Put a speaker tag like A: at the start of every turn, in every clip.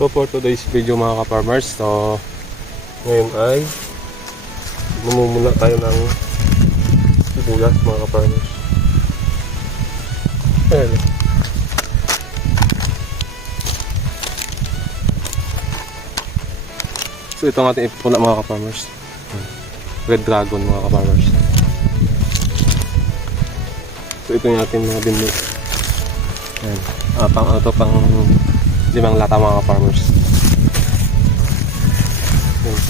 A: So for today's video mga ka-farmers, so ngayon ay mamumula tayo ng sibuyas mga ka-farmers. Ayan. So ito ang ating ipupuna mga ka-farmers. Red Dragon mga ka-farmers. So ito yung ating mga binli. Ayan. Ah, pang ano to, pang limang lata mga ka-farmers. Ayan.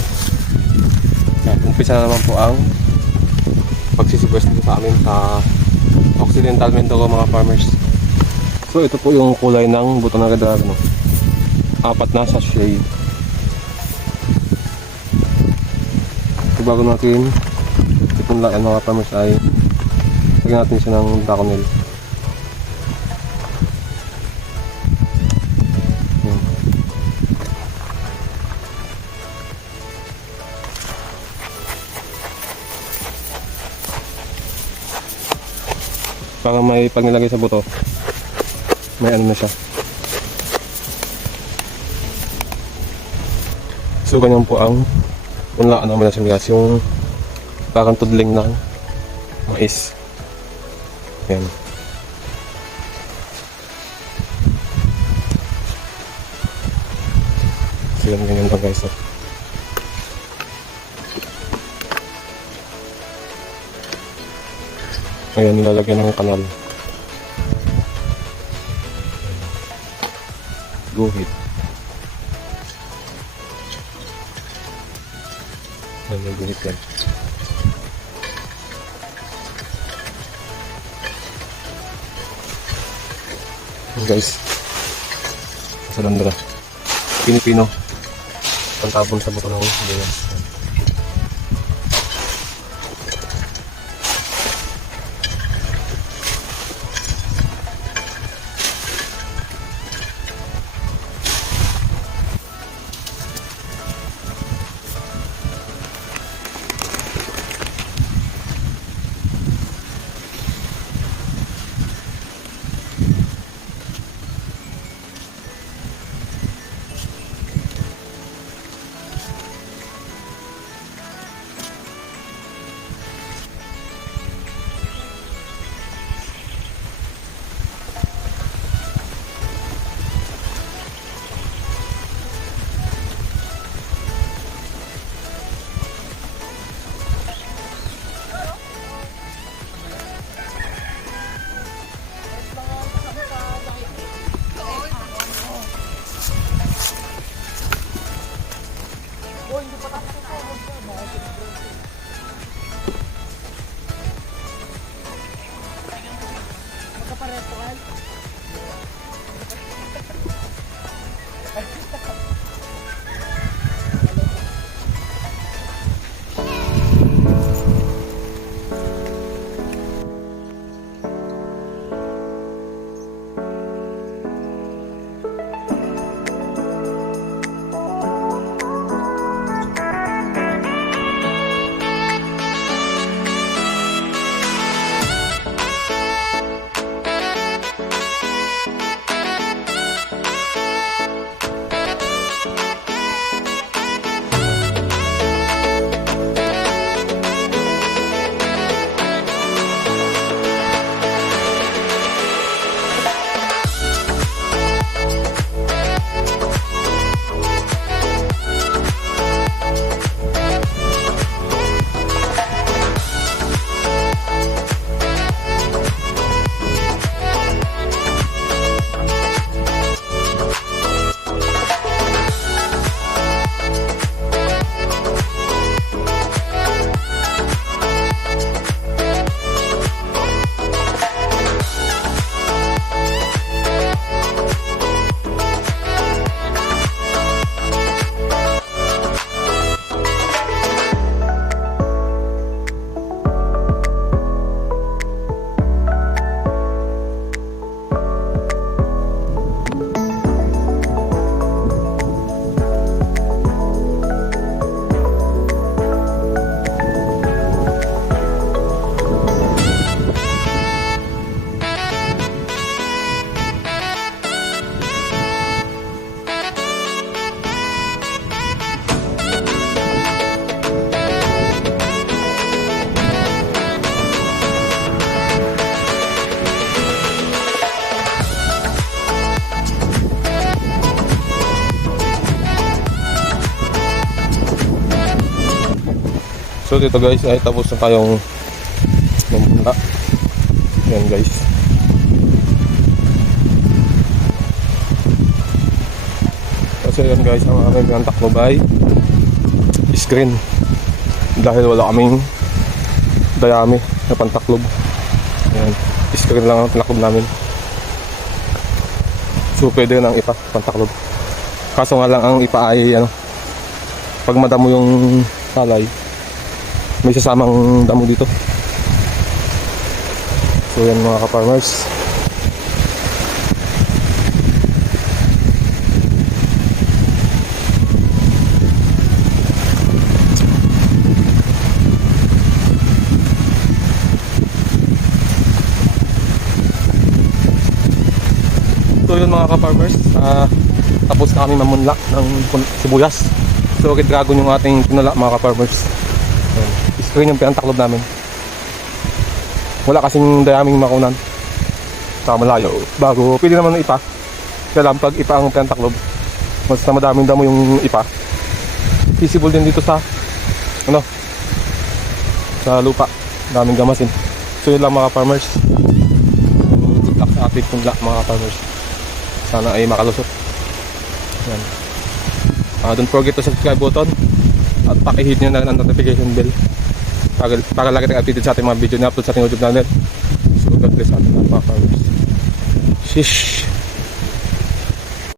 A: Ayan. Umpisa na naman po ang pagsisibwes dito sa amin sa Occidental Mindoro mga farmers. So ito po yung kulay ng buto ng red dragon. Apat na sa shade. So bago natin ipunlaan mga farmers ay lagyan natin siya ng daconel. Para may pag nilagay sa buto, may ano na siya. So ganyan po ang unlaan naman na simigas, yung parang tudling ng mais. Yan. So yan, ganyan lang guys. oh. Ayan, nilalagyan ng kanal. Guhit. Ayan, may guhit yan. Guys. Sa Londra. Pinipino. Pantapon sa buto ng sibuyas. So dito guys ay tapos na tayong mamuna. Yan guys. Kasi yan guys ang aming ng takbobay screen dahil wala kaming dayami na pantaklob. Yan. Screen lang ang tinaklob namin. So pwede nang ipa pantaklob. Kaso nga lang ang ipa ay ano pag madamo yung palay may sasamang damo dito so yan mga ka-farmers So yun mga ka-farmers, ah, tapos na kami mamunla ng sibuyas. So Red Dragon yung ating pinala mga ka-farmers. Ayan. Screen yung pinantaklob namin. Wala kasing dayaming makunan. Sa malayo. Bago, pwede naman ng ipa. Kaya lang pag ipa ang pinantaklob, mas na madaming damo yung ipa. Visible din dito sa ano sa lupa. Daming gamasin. So yun lang mga farmers. Good luck sa ating punla mga farmers. Sana ay makalusot. Yan. Ah, don't forget to subscribe button at pakihit nyo na ng notification bell para, para lagi tayong updated sa ating mga video na upload sa ating YouTube channel. So God bless ating mga farmers. Shish!